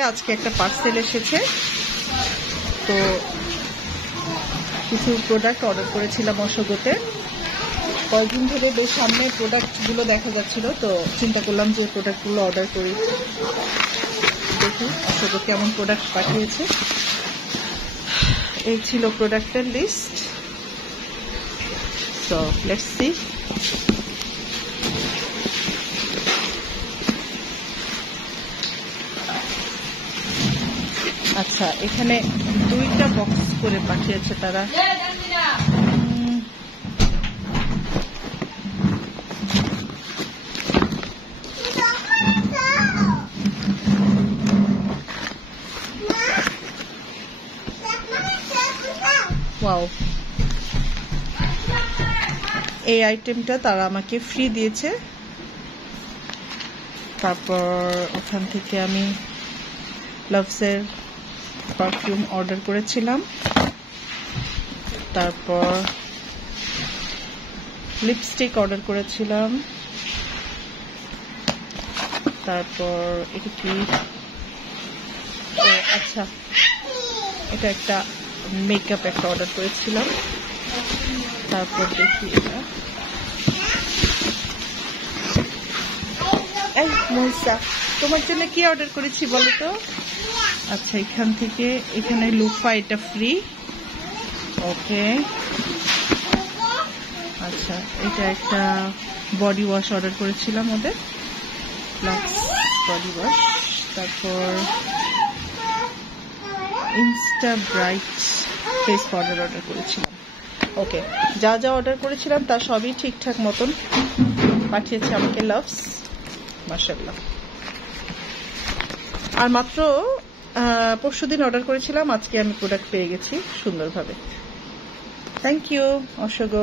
আজকে একটা পার্সেল এসেছে, তো কিছু প্রোডাক্ট অর্ডার করেছিলাম অশোকতে। কয়েকদিন ধরে বেশ সামনে প্রোডাক্টগুলো দেখা যাচ্ছিল, তো চিন্তা করলাম যে প্রোডাক্টগুলো অর্ডার করি, দেখি অশোক কেমন প্রোডাক্ট পাঠিয়েছে। এই ছিল প্রোডাক্টের লিস্ট, সো লেটস সি। আচ্ছা, এখানে 2টা বক্স করে পাঠিয়েছে তারা। ওয়াও, এই আইটেমটা তারা আমাকে ফ্রি দিয়েছে। তারপর ওখান থেকে আমি লাভসের পারফিউম অর্ডার করেছিলাম, তারপর লিপস্টিক অর্ডার করেছিলাম, তারপর এটা কি, আচ্ছা এটা একটা মেকআপ একটা অর্ডার করেছিলাম। তারপর দেখি এটা, এই মনসা তোমার জন্য কি অর্ডার করেছি বলো তো? আচ্ছা, এখান থেকে এখানে লুফা, এটা ফ্রি, ওকে। আচ্ছা, এটা একটা বডি ওয়াশ অর্ডার করেছিলাম ওদের, লাক্স বডি ওয়াশ। তারপর Insta bright face powder order করেছিলাম। ওকে, যা যা অর্ডার করেছিলাম তা সবই ঠিকঠাক মতন পাঠিয়েছে আমাকে লাভস, মাশাআল্লাহ। আর মাত্র পরশুদিন অর্ডার করেছিলাম, আজকে আমি প্রোডাক্ট পেয়ে গেছি সুন্দরভাবে। Thank you Ashok.